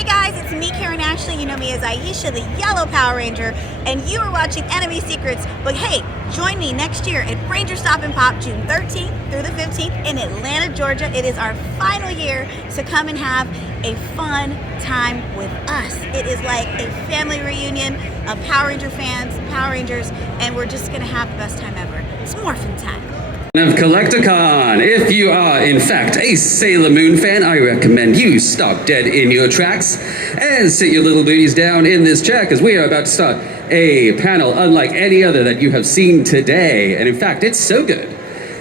Hey guys, it's me, Karen Ashley. You know me as Aisha, the Yellow Power Ranger, and you are watching Enemy Secrets. But hey, join me next year at Ranger Stop and Pop, June 13th through the 15th in Atlanta, Georgia. It is our final year, so come and have a fun time with us. It is like a family reunion of Power Ranger fans, Power Rangers, and we're just gonna have the best time ever. It's morphin' time. Of Collecticon. If you are, in fact, a Sailor Moon fan, I recommend you stop dead in your tracks and sit your little booties down in this chair, because we are about to start a panel unlike any other that you have seen today. And in fact, it's so good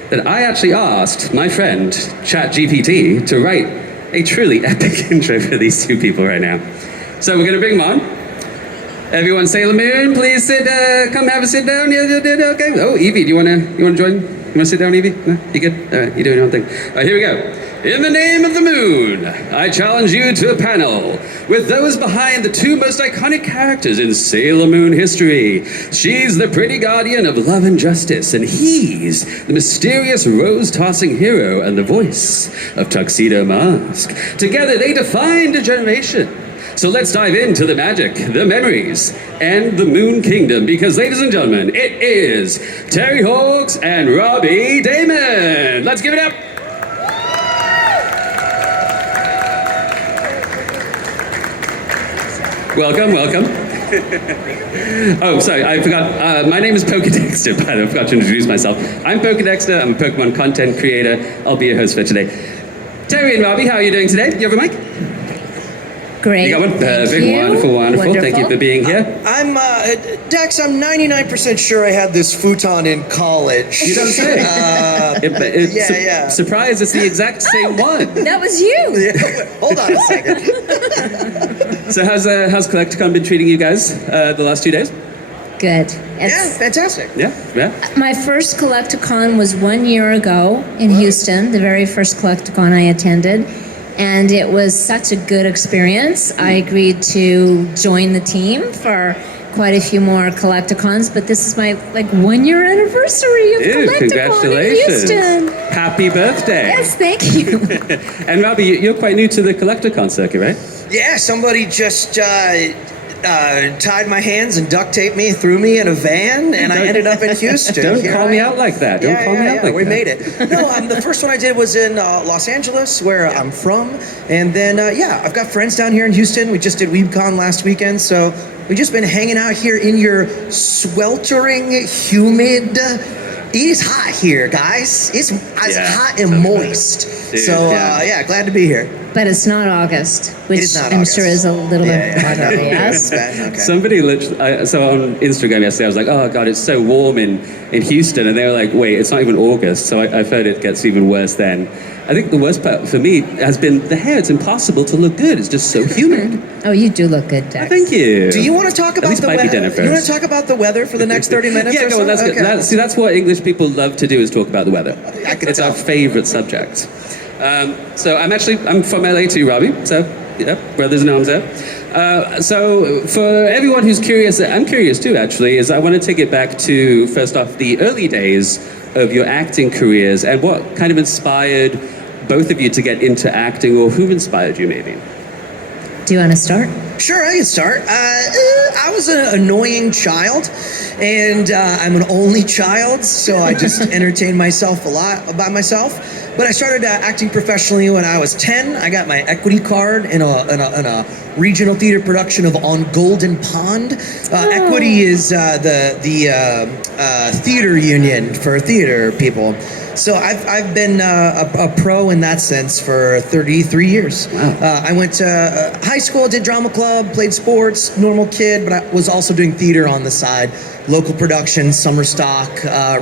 that I actually asked my friend ChatGPT to write a truly epic intro for these two people right now. So we're going to bring them on. Everyone, Sailor Moon, please sit. Come have a sit down. Yeah, okay. Oh, Evie, do you wanna join? You want to sit down, Evie? No? You good? All right, you're doing your own thing. All right, here we go. In the name of the moon, I challenge you to a panel with those behind the two most iconic characters in Sailor Moon history. She's the pretty guardian of love and justice, and he's the mysterious rose-tossing hero and the voice of Tuxedo Mask. Together, they defined a generation. So let's dive into the magic, the memories, and the Moon Kingdom, because, ladies and gentlemen, it is Terri Hawkes and Robbie Daymond. Let's give it up. Welcome, welcome. Oh, sorry, I forgot. My name is Pokedexter, by the way. I forgot to introduce myself. I'm Pokedexter. I'm a Pokemon content creator. I'll be your host for today. Terri and Robbie, how are you doing today? You have a mic? Great. You got one? Perfect. Wonderful. Thank you for being here. Dex, I'm 99% sure I had this futon in college. You don't say. Yeah. Surprise, it's the exact same one. That was you. Yeah, hold on a second. So how's Collecticon been treating you guys the last 2 days? Good. Yeah, fantastic. Yeah. My first Collecticon was 1 year ago in Houston, the very first Collecticon I attended. And it was such a good experience. I agreed to join the team for quite a few more Collecticons, but this is my 1 year anniversary of Collecticon congratulations. in Houston. Happy birthday. Yes, thank you. And Robbie, you're quite new to the Collecticon circuit, right? Yeah, somebody just tied my hands and duct taped me, threw me in a van, and I ended up in Houston. Don't call me out like that. Don't call me out like that. We made it. No, the first one I did was in Los Angeles, where I'm from. And then, I've got friends down here in Houston. We just did WeebCon last weekend, so we've just been hanging out here in your sweltering, humid... It is hot here, guys. It's hot and moist. Dude, so, glad to be here. But it's not August, which I'm sure is a little bit harder. Yes. Okay. Somebody literally, so on Instagram yesterday, I was like, oh God, it's so warm in Houston. And they were like, wait, it's not even August. So I've heard it gets even worse then. I think the worst part for me has been the hair. It's impossible to look good. It's just so humid. Oh, you do look good, Dex. Thank you. Do you want to talk about the weather? You want to talk about the weather for the next 30 minutes? Yeah, go on. That's good. See, that's what English people love to do, is talk about the weather. It's our favorite subject. So I'm from LA too, Robbie. So yeah, brothers in arms there. So for everyone who's curious, I'm curious too. Actually, is I want to take it back to first off the early days of your acting careers and what kind of inspired both of you to get into acting, or who inspired you maybe? Do you want to start? Sure, I can start. I was an annoying child, and I'm an only child, so I just entertained myself a lot by myself. But I started acting professionally when I was 10. I got my equity card in a regional theater production of On Golden Pond. Equity is the theater union for theater people. So I've been a pro in that sense for 33 years. Wow. I went to high school, did drama club, played sports, normal kid, but I was also doing theater on the side. Local productions, summer stock,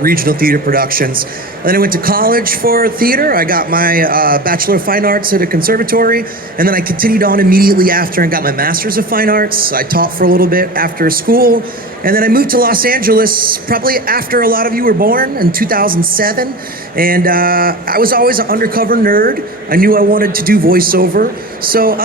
regional theater productions. Then I went to college for theater. I got my Bachelor of Fine Arts at a conservatory, and then I continued on immediately after and got my Master's of Fine Arts. I taught for a little bit after school, and then I moved to Los Angeles probably after a lot of you were born in 2007, and I was always an undercover nerd. I knew I wanted to do voiceover, so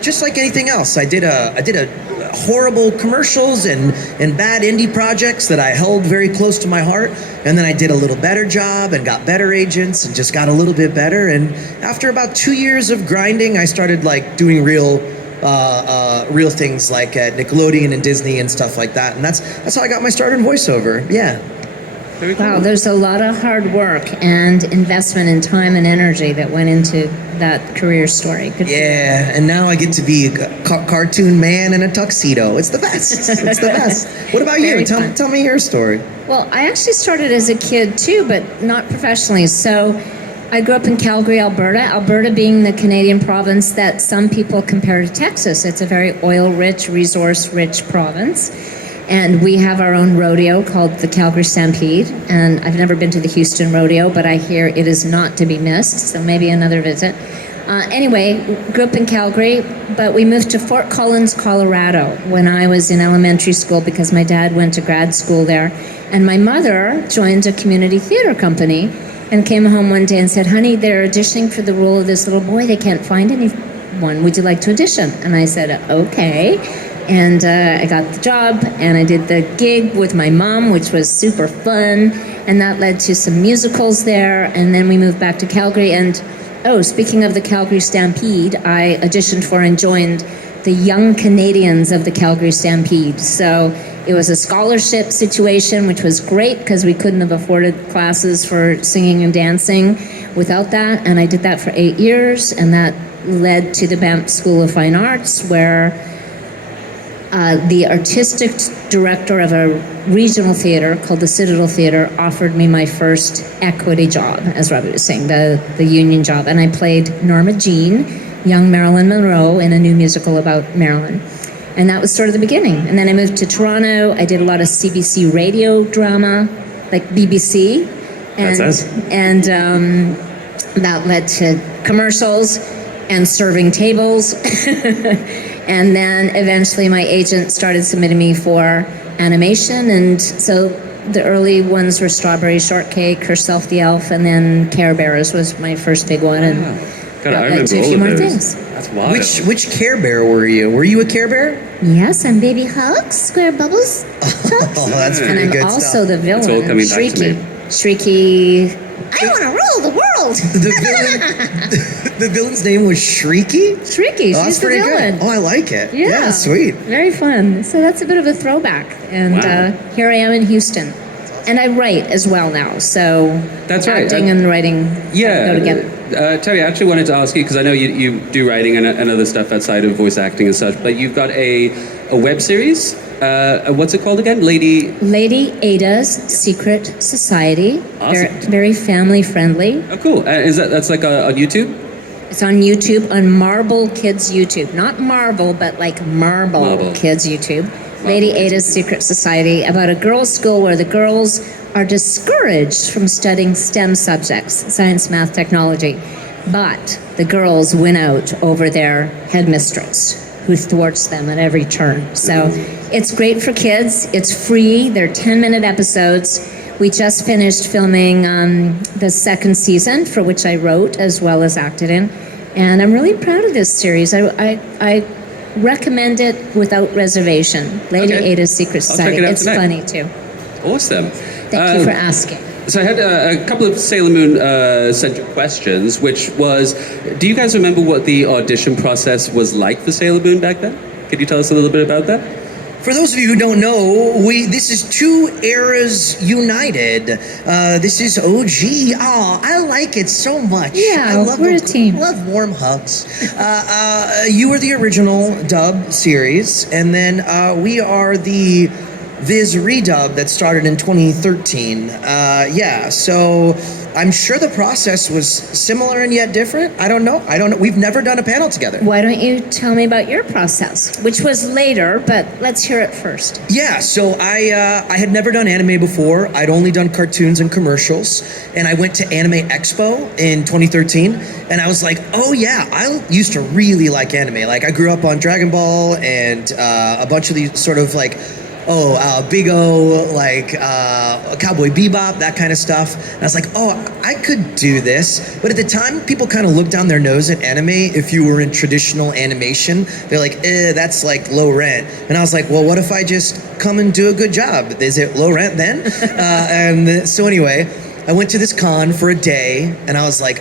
just like anything else, I did a horrible commercials and bad indie projects that I held very close to my heart, and then I did a little better job and got better agents and just got a little bit better, and after about 2 years of grinding, I started doing real real things like at Nickelodeon and Disney and stuff like that. And that's how I got my start in voiceover. Yeah. Very cool. Wow, there's a lot of hard work and investment in time and energy that went into that career story. Good for you. Yeah, and now I get to be a cartoon man in a tuxedo. It's the best. It's the best. What about you? Very fun. Tell me your story. Well, I actually started as a kid too, but not professionally. So I grew up in Calgary, Alberta. Alberta being the Canadian province that some people compare to Texas. It's a very oil-rich, resource-rich province. And we have our own rodeo called the Calgary Stampede. And I've never been to the Houston rodeo, but I hear it is not to be missed. So maybe another visit. Anyway, grew up in Calgary, but we moved to Fort Collins, Colorado when I was in elementary school because my dad went to grad school there. And my mother joined a community theater company and came home one day and said, honey, they're auditioning for the role of this little boy. They can't find anyone. Would you like to audition? And I said, okay. And I got the job, and I did the gig with my mom, which was super fun. And that led to some musicals there. And then we moved back to Calgary. And, speaking of the Calgary Stampede, I auditioned for and joined the Young Canadians of the Calgary Stampede. So it was a scholarship situation, which was great because we couldn't have afforded classes for singing and dancing without that. And I did that for 8 years, and that led to the Banff School of Fine Arts, where the artistic director of a regional theater called the Citadel Theater offered me my first equity job, as Robbie was saying, the union job. And I played Norma Jean, young Marilyn Monroe, in a new musical about Marilyn. And that was sort of the beginning. And then I moved to Toronto. I did a lot of CBC radio drama, like BBC. And, That's us. And that led to commercials and serving tables. And then eventually my agent started submitting me for animation. And so the early ones were Strawberry Shortcake, Herself the Elf, and then Care Bears was my first big one. And God, I that led remember to a all few of more those. things. That's wild. Which Care Bear were you? Were you a Care Bear? Yes, I'm Baby Hugs, Square Bubbles. Oh, that's And pretty I'm good also stuff. the villain, It's all coming back to Shrieky. me. Shrieky, I want to rule the world. The villain's name was Shrieky? Shrieky, Oh, she's that's the pretty villain. good. Oh, I like it. Yeah. Sweet. Very fun. So that's a bit of a throwback. And Wow. here I am in Houston. And I write as well now. So That's right. acting and writing Yeah. go together. Terry, I actually wanted to ask you, because I know you do writing and other stuff outside of voice acting and such, but you've got a web series. What's it called again? Lady Ada's Secret Society. Awesome. Very, very family friendly. Oh, cool. That's like on YouTube? It's on YouTube, on Marble Kids YouTube. Not Marble, but like Marble Kids YouTube. Lady Ada's Secret Society, about a girls' school where the girls are discouraged from studying STEM subjects, science, math, technology. But the girls win out over their headmistress, who thwarts them at every turn. So it's great for kids. It's free. They're 10-minute episodes. We just finished filming the second season, for which I wrote as well as acted in. And I'm really proud of this series. I recommend it without reservation. Lady Okay. Ada's Secret I'll check Society. it out It's tonight. funny too. Awesome. Thank you for asking. So I had a couple of Sailor Moon centric questions, which was, do you guys remember what the audition process was like for Sailor Moon back then? Could you tell us a little bit about that? For those of you who don't know, this is two eras united. This is OG. Oh, I like it so much. Yeah, I love we're a team. Love warm hugs. You were the original dub series, and then we are the Viz redub that started in 2013. So I'm sure the process was similar and yet different. I don't know. We've never done a panel together. Why don't you tell me about your process, which was later, but let's hear it first. Yeah, so I had never done anime before. I'd only done cartoons and commercials, and I went to Anime Expo in 2013, and I was like, oh yeah, I used to really like anime. Like, I grew up on Dragon Ball and a bunch of these sort of like, Big O, like Cowboy Bebop, that kind of stuff. And I was like, I could do this. But at the time, people kind of looked down their nose at anime if you were in traditional animation. They're like, that's like low rent. And I was like, well, what if I just come and do a good job? Is it low rent then? So anyway, I went to this con for a day, and I was like,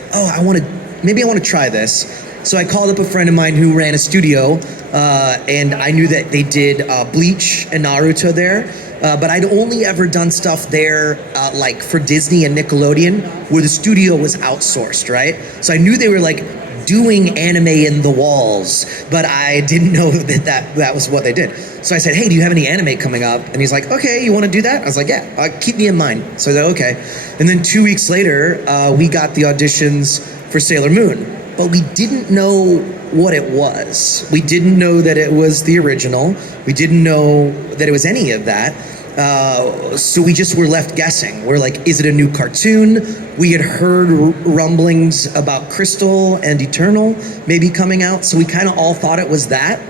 maybe I want to try this. So I called up a friend of mine who ran a studio, and I knew that they did Bleach and Naruto there. But I'd only ever done stuff there, like for Disney and Nickelodeon, where the studio was outsourced, right? So I knew they were like doing anime in the walls, but I didn't know that was what they did. So I said, hey, do you have any anime coming up? And he's like, okay, you want to do that? I was like, yeah, keep me in mind. So I said, okay. And then 2 weeks later, we got the auditions for Sailor Moon, but we didn't know what it was. We didn't know that it was the original. We didn't know that it was any of that. So we just were left guessing. We're like, is it a new cartoon? We had heard rumblings about Crystal and Eternal maybe coming out, so we kind of all thought it was that.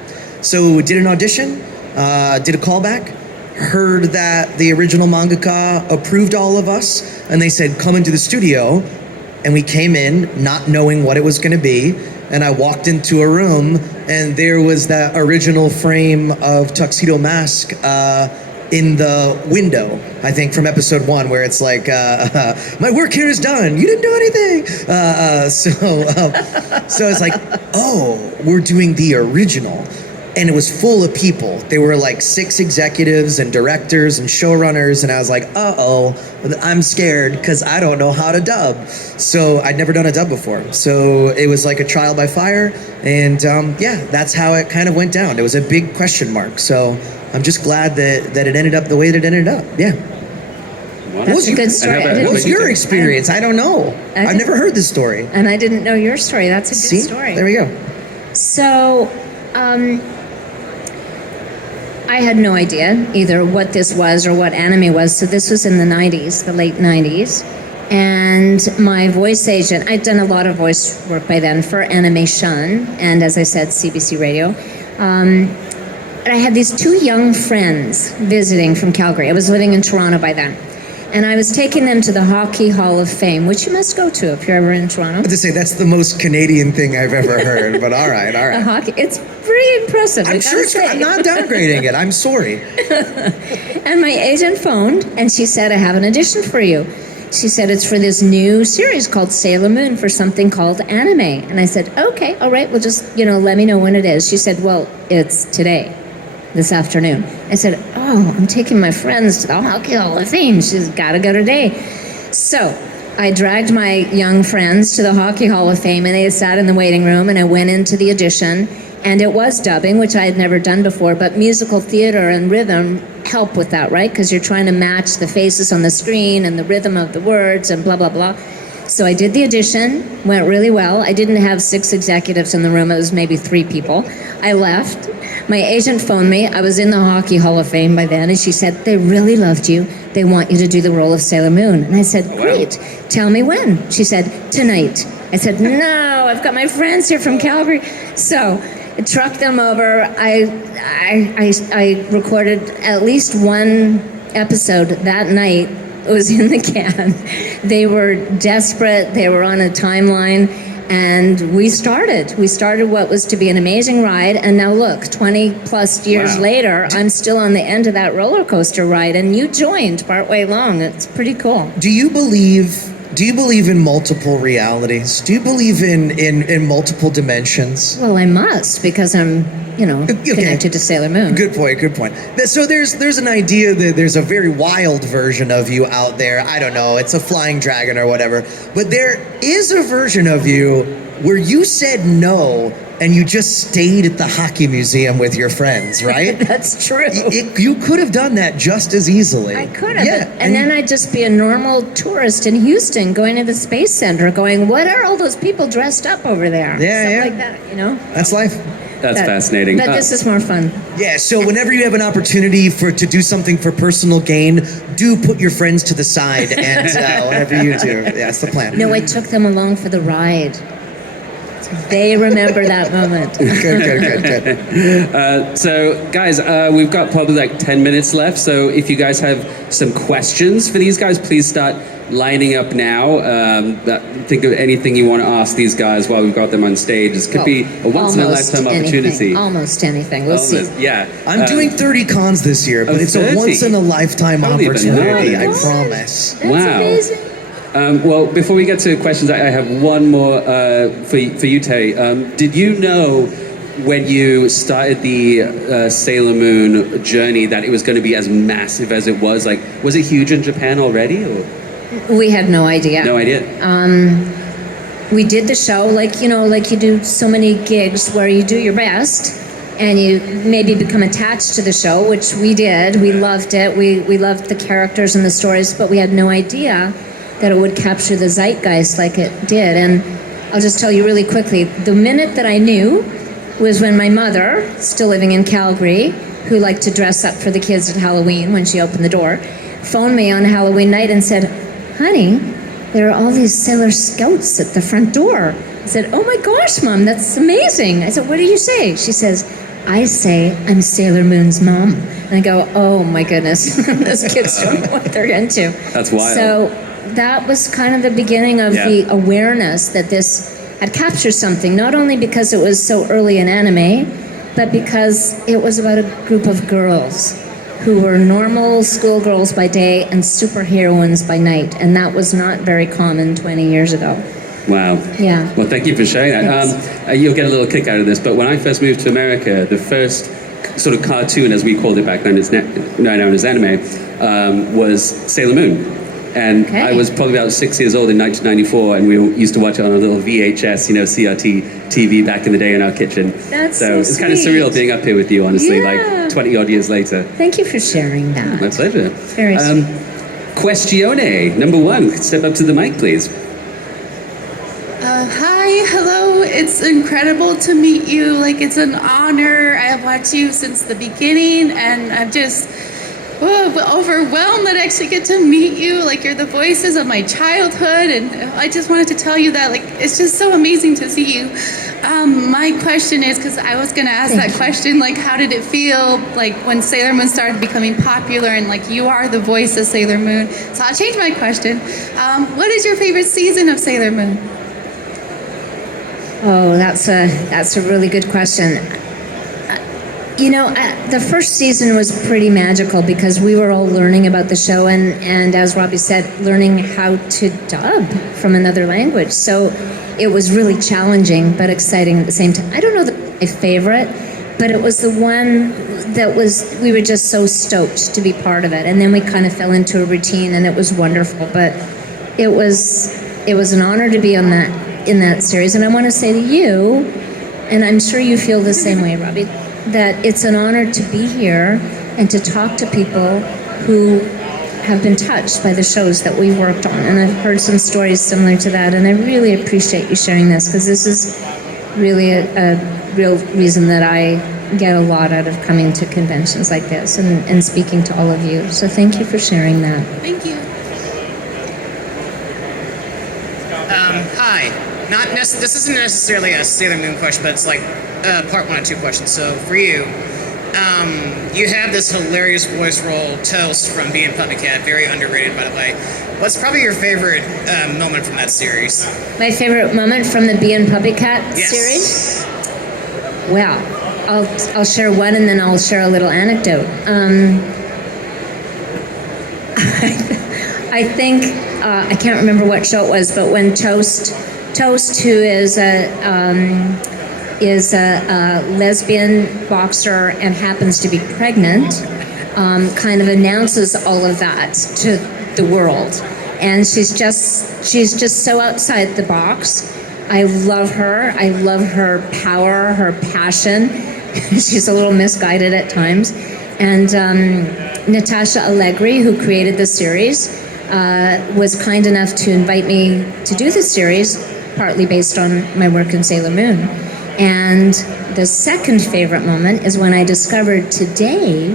So we did an audition, did a callback, heard that the original mangaka approved all of us, and they said, come into the studio. And we came in not knowing what it was going to be, and I walked into a room, and there was that original frame of Tuxedo Mask in the window, I think from episode 1, where it's like, my work here is done, you didn't do anything. So it's like, oh, we're doing the original. And it was full of people. There were like 6 executives and directors and showrunners, and I was like, uh-oh, I'm scared because I don't know how to dub. So I'd never done a dub before. So it was like a trial by fire, and yeah, that's how it kind of went down. It was a big question mark. So I'm just glad that it ended up the way that it ended up. Yeah. That's a good story. What was your experience? I don't know. I've never heard this story. And I didn't know your story. That's a good story. There we go. So, I had no idea either what this was or what anime was. So this was in the 90s, the late 90s. And my voice agent, I'd done a lot of voice work by then for animation and, as I said, CBC Radio. And I had these 2 young friends visiting from Calgary. I was living in Toronto by then. And I was taking them to the Hockey Hall of Fame, which you must go to if you're ever in Toronto. I have to say, that's the most Canadian thing I've ever heard, but all right. The hockey, it's pretty impressive. I'm sure I'm not downgrading it. I'm sorry. And my agent phoned, and she said, I have an audition for you. She said, it's for this new series called Sailor Moon for something called anime. And I said, okay, all right, well, just, let me know when it is. She said, well, it's today. This afternoon. I said, oh, I'm taking my friends to the Hockey Hall of Fame. She's got to go today. So I dragged my young friends to the Hockey Hall of Fame, and they sat in the waiting room, and I went into the audition, and it was dubbing, which I had never done before, but musical theater and rhythm help with that, right? Because you're trying to match the faces on the screen and the rhythm of the words and blah, blah, blah. So I did the audition, went really well. I didn't have 6 executives in the room. It was maybe 3 people. I left. My agent phoned me. I was in the Hockey Hall of Fame by then, and she said, they really loved you. They want you to do the role of Sailor Moon. And I said, great. Tell me when. She said, tonight. I said, no, I've got my friends here from Calgary. So I trucked them over. I recorded at least 1 episode that night. It was in the can. They were desperate. They were on a timeline. And we started what was to be an amazing ride. And now look, 20 plus years later, I'm still on the end of that roller coaster ride. And you joined partway along. It's pretty cool. Do you believe in multiple realities? Do you believe in multiple dimensions? Well, I must, because I'm, connected to Sailor Moon. Good point. So there's an idea that there's a very wild version of you out there. I don't know, it's a flying dragon or whatever. But there is a version of you where you said no and you just stayed at the hockey museum with your friends, right? That's true. You could have done that just as easily. I could have. Yeah, and then I'd just be a normal tourist in Houston going to the Space Center going, what are all those people dressed up over there? Yeah, like that, That's life. That's fascinating. But this is more fun. Yeah, so whenever you have an opportunity to do something for personal gain, do put your friends to the side, and whatever you do, that's the plan. No, I took them along for the ride. They remember that moment. Good. So, guys, we've got probably like 10 minutes left. So if you guys have some questions for these guys, please start lining up now. Think of anything you want to ask these guys while we've got them on stage. This could be a once-in-a-lifetime opportunity. Almost anything. We'll see. Yeah. I'm doing 30 cons this year, but it's 30? a once-in-a-lifetime opportunity, I promise. That's amazing. Well, before we get to questions, I have one more for you, Terri. Did you know when you started the Sailor Moon journey that it was going to be as massive as it was? Like, was it huge in Japan already? Or? We had no idea. No idea. We did the show like you do so many gigs where you do your best and you maybe become attached to the show, which we did. We loved it. We loved the characters and the stories, but we had no idea that it would capture the zeitgeist like it did. And I'll just tell you really quickly, the minute that I knew was when my mother, still living in Calgary, who liked to dress up for the kids at Halloween when she opened the door, phoned me on Halloween night and said, "Honey, there are all these Sailor Scouts at the front door." I said, "Oh my gosh, Mom, that's amazing." I said, "What do you say?" She says, "I say I'm Sailor Moon's mom." And I go, "Oh my goodness, those kids don't know what they're into." That's wild. So that was kind of the beginning of the awareness that this had captured something, not only because it was so early in anime, but because it was about a group of girls who were normal schoolgirls by day and superheroines by night, and that was not very common 20 years ago. Wow. Yeah. Well, thank you for sharing that. You'll get a little kick out of this, but when I first moved to America, the first sort of cartoon, as we called it back then, it's now known as anime, was Sailor Moon. And I was probably about 6 years old in 1994, and we used to watch it on a little VHS, CRT TV back in the day in our kitchen. That's so it's kind of surreal being up here with you, honestly, like 20 odd years later. Thank you for sharing that. My pleasure. Very sweet. Questione, number one. Step up to the mic, please. Hi, hello. It's incredible to meet you. Like, it's an honor. I have watched you since the beginning, and I'm just overwhelmed that I actually get to meet you. Like, you're the voices of my childhood, and I just wanted to tell you that, like, it's just so amazing to see you. My question is, because I was going to ask that question, like, how did it feel, like, when Sailor Moon started becoming popular, and, like, you are the voice of Sailor Moon? So I'll change my question. What is your favorite season of Sailor Moon? Oh, that's a really good question. The first season was pretty magical because we were all learning about the show and as Robbie said, learning how to dub from another language. So it was really challenging but exciting at the same time. I don't know my favorite, but it was the one that we were just so stoked to be part of it. And then we kind of fell into a routine and it was wonderful. But it was an honor to be in that series. And I want to say to you, and I'm sure you feel the same way, Robbie, that it's an honor to be here and to talk to people who have been touched by the shows that we worked on. And I've heard some stories similar to that, and I really appreciate you sharing this because this is really a real reason that I get a lot out of coming to conventions like this and speaking to all of you. So thank you for sharing that. Thank you. Hi. This isn't necessarily a Sailor Moon question, but it's like part one of two questions. So for you, you have this hilarious voice role, Toast, from Bee and Puppycat, very underrated, by the way. What's probably your favorite moment from that series? My favorite moment from the Bee and Puppycat series? Well, I'll share one and then I'll share a little anecdote. I think, I can't remember what show it was, but when Toast, who is a lesbian boxer and happens to be pregnant, kind of announces all of that to the world. And she's just so outside the box. I love her. I love her power, her passion. She's a little misguided at times. And Natasha Allegri, who created the series, was kind enough to invite me to do the series, partly based on my work in Sailor Moon. And the second favorite moment is when I discovered today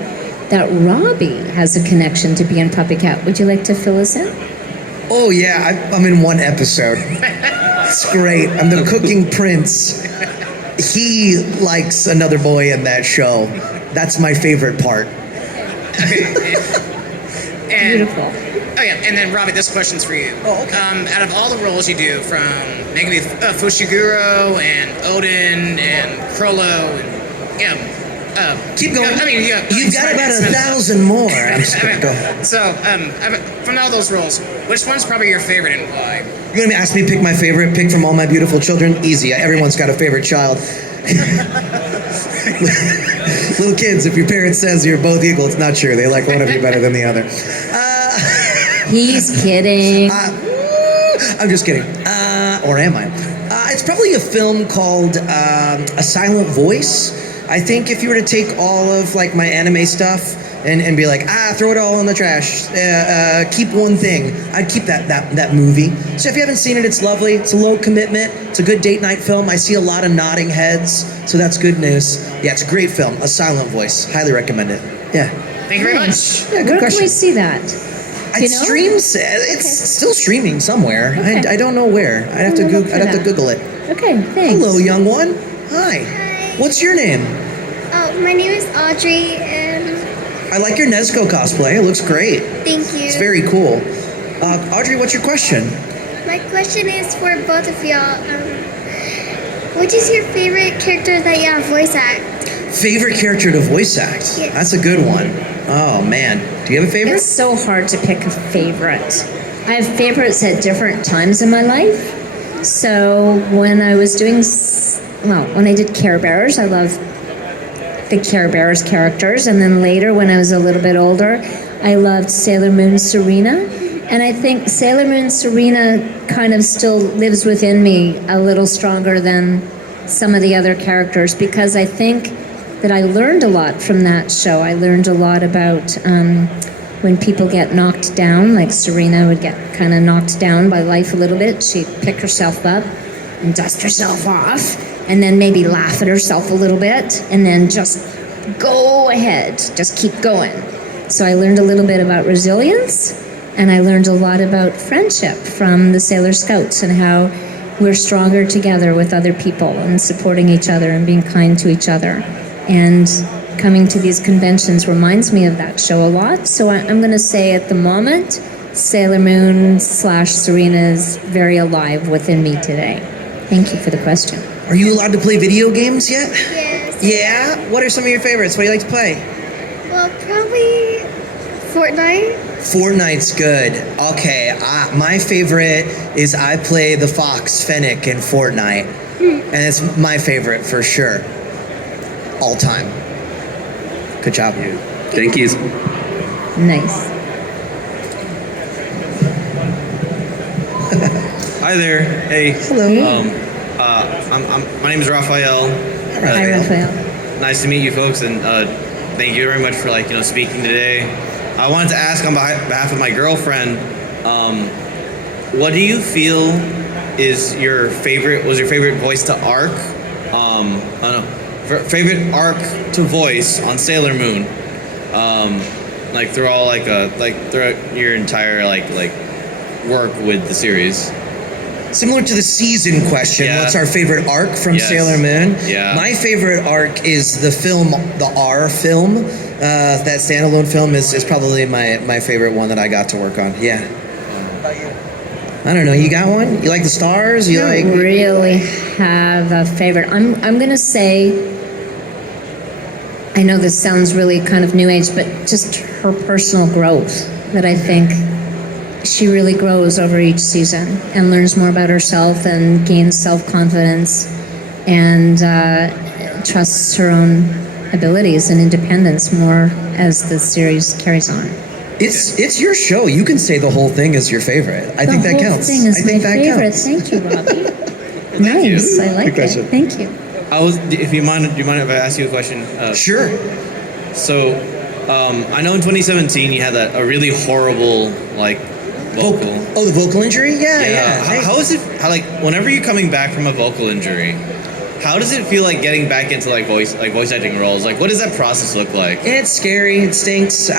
that Robbie has a connection to Bee and Puppycat. Would you like to fill us in? Oh yeah, I'm in one episode. It's great. I'm the cooking prince. He likes another boy in that show. That's my favorite part. Beautiful. Oh yeah, and then Robbie, this question's for you. Oh, okay. Out of all the roles you do, from Megami Fushiguro and Odin and Krollo, and Keep going. I mean, yeah. You've got about 1,000 more. I'm just gonna go. So, from all those roles, which one's probably your favorite and why? You're gonna ask me to pick my favorite, pick from all my beautiful children? Easy. Everyone's got a favorite child. Little kids, if your parent says you're both equal, it's not true. They like one of you better than the other. He's kidding. I'm just kidding. Or am I? It's probably a film called A Silent Voice. I think if you were to take all of like my anime stuff and be like, throw it all in the trash, keep one thing, I'd keep that movie. So if you haven't seen it, it's lovely. It's a low commitment. It's a good date night film. I see a lot of nodding heads, so that's good news. Yeah, it's a great film. A Silent Voice. Highly recommend it. Yeah. Thank you very much. Yeah, good Where question. can we see that? It streams. It's still streaming somewhere. Okay. I don't know where. I'd have to We'll look for I'd have to that. Google it. Okay, thanks. Hello, young one. Hi. What's your name? Oh, my name is Audrey, and I like your Nezuko cosplay. It looks great. thank you. It's very cool. Audrey, what's your question? My question is for both of y'all. Which is your favorite character that you have voice act? Favorite character to voice act? Yes. That's a good one. Oh, man. Do you have a favorite? It's so hard to pick a favorite. I have favorites at different times in my life. So when I was doing, when I did Care Bears, I love the Care Bears characters. And then later, when I was a little bit older, I loved Sailor Moon Serena. And I think Sailor Moon Serena kind of still lives within me a little stronger than some of the other characters, because I think that I learned a lot from that show. I learned a lot about when people get knocked down, like Serena would get kind of knocked down by life a little bit. She'd pick herself up and dust herself off, and then maybe laugh at herself a little bit, and then just go ahead, just keep going. So I learned a little bit about resilience, and I learned a lot about friendship from the Sailor Scouts and how we're stronger together with other people and supporting each other and being kind to each other. And coming to these conventions reminds me of that show a lot. So I'm going to say at the moment, Sailor Moon / Serena is very alive within me today. Thank you for the question. Are you allowed to play video games yet? Yes. Yeah? What are some of your favorites? What do you like to play? Well, probably Fortnite. Fortnite's good. Okay, my favorite is I play the Fox Fennec in Fortnite. And it's my favorite for sure. All time. Good job. Thank you. Nice. Hi there. Hey. Hello. My name is Raphael. Hi, Raphael. Nice to meet you folks, and thank you very much for speaking today. I wanted to ask on behalf of my girlfriend, what do you feel was your favorite voice to arc? I don't know. Favorite arc to voice on Sailor Moon, throughout your entire work with the series. Similar to the season question, Yeah. what's our favorite arc from Yes. Sailor Moon? Yeah. My favorite arc is the film, the R film. That standalone film is probably my favorite one that I got to work on. Yeah. I don't know. You got one? You like the stars? You I like? don't really have a favorite. I'm going to say, I know this sounds really kind of new age, but just her personal growth, that I think she really grows over each season and learns more about herself and gains self-confidence and trusts her own abilities and independence more as the series carries on. It's your show. You can say the whole thing is your favorite. I think that counts. The whole thing is I think my that favorite. counts. Thank you, Robbie. Nice. I like Good question. it. Thank you. Do you mind if I ask you a question? Sure. So, I know in 2017 you had a really horrible vocal. Oh, the vocal injury? Yeah. How is it? Whenever you're coming back from a vocal injury, how does it feel getting back into voice acting roles? What does that process look like? It's scary. It stinks.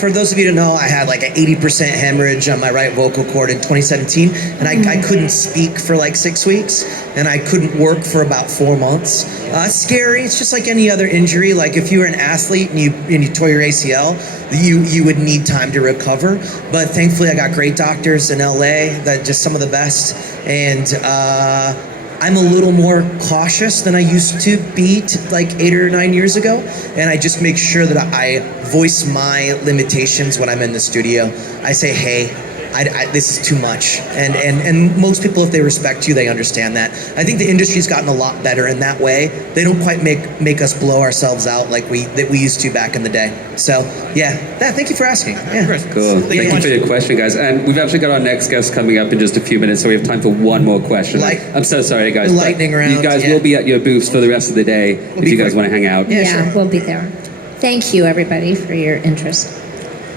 For those of you to know, I had an 80% hemorrhage on my right vocal cord in 2017, and I couldn't speak for 6 weeks, and I couldn't work for about 4 months. It's scary. It's just like any other injury. If you were an athlete and you tore your ACL, you would need time to recover. But thankfully, I got great doctors in LA, that just some of the best, and I'm a little more cautious than I used to be like 8 or 9 years ago, and I just make sure that I voice my limitations when I'm in the studio. I say, hey, this is too much, and most people, if they respect you, they understand that. I think the industry's gotten a lot better in that way. They don't quite make us blow ourselves out like we used to back in the day. So yeah, thank you for asking. Yeah. Cool. Thank you for your question, guys. And we've actually got our next guest coming up in just a few minutes, so we have time for one more question. I'm so sorry, guys. Lightning round. You guys will be at your booths for the rest of the day if you guys want to hang out. Yeah, we'll be there. Thank you, everybody, for your interest.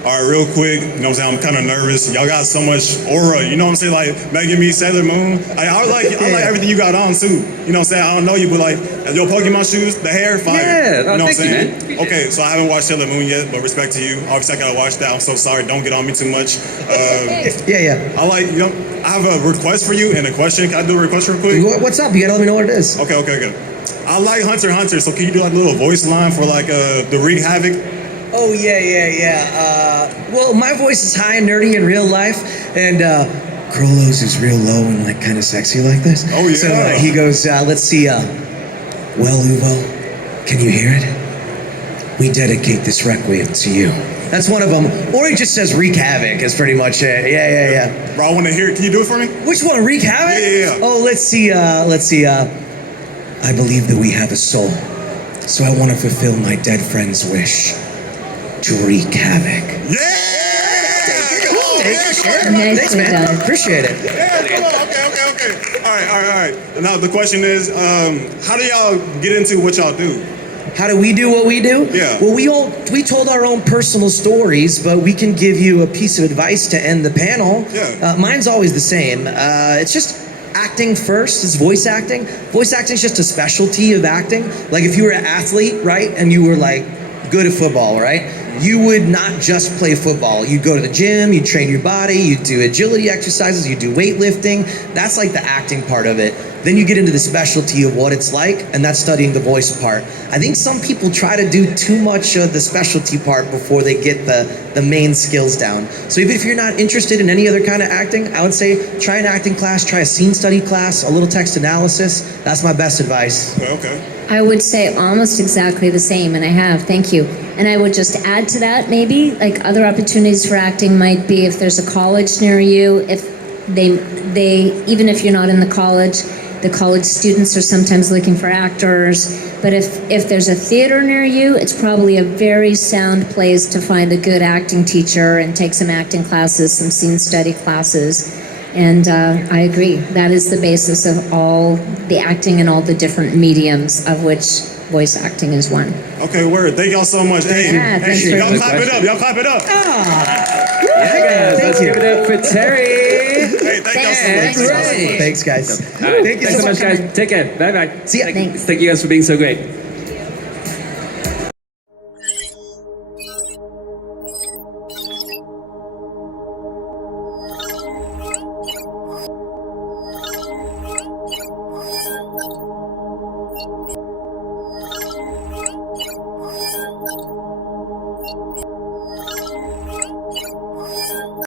All right, real quick, you know what I'm saying? I'm kind of nervous. Y'all got so much aura, you know what I'm saying? Like, making me Sailor Moon. I like everything you got on, too. You know what I'm saying? I don't know you, but like, your Pokemon shoes, the hair, fire. Yeah, you know what I'm thank you, saying? man. Okay, so I haven't watched Sailor Moon yet, but respect to you. Obviously, I gotta watch that. I'm so sorry. Don't get on me too much. Yeah. I like, you know, I have a request for you and a question. Can I do a request real quick? What's up? You gotta let me know what it is. Okay. I like Hunter x Hunter, so can you do like a little voice line for like the Wreak Havoc? Oh, yeah. Well, my voice is high and nerdy in real life, and Krollos is real low and like kind of sexy like this. Oh, yeah. So he goes, let's see, well, Uvo, can you hear it? We dedicate this requiem to you. That's one of them. Or he just says Wreak Havoc is pretty much it. Yeah. Bro, I want to hear it. Can you do it for me? Which one, Wreak Havoc? Yeah. Oh, let's see, I believe that we have a soul, so I want to fulfill my dead friend's wish. To wreak havoc. Yeah! Thanks, man. Appreciate it. Yeah, come on. Okay. All right. Now the question is, how do y'all get into what y'all do? How do we do what we do? Yeah. Well, we told our own personal stories, but we can give you a piece of advice to end the panel. Yeah. Mine's always the same. It's just acting first. It's voice acting. Voice acting is just a specialty of acting. Like if you were an athlete, right, and you were like good at football, right? You would not just play football. You'd go to the gym, you'd train your body, you'd do agility exercises, you'd do weightlifting. That's like the acting part of it. Then you get into the specialty of what it's like, and that's studying the voice part. I think some people try to do too much of the specialty part before they get the main skills down. So even if you're not interested in any other kind of acting, I would say try an acting class, try a scene study class, a little text analysis. That's my best advice. Okay. I would say almost exactly the same, and I have, thank you. And I would just add to that, maybe, like other opportunities for acting might be if there's a college near you, if they even if you're not in the college students are sometimes looking for actors. But if there's a theater near you, it's probably a very sound place to find a good acting teacher and take some acting classes, some scene study classes. And I agree. That is the basis of all the acting and all the different mediums, of which voice acting is one. Okay, word. Thank y'all so much. Hey, y'all clap it up. Y'all clap it up. Let's give it up for Terri. Hey, thank y'all so much. Thanks, guys. Thanks so much, guys. Take care. Bye-bye. See ya. Thanks. Thank you guys for being so great.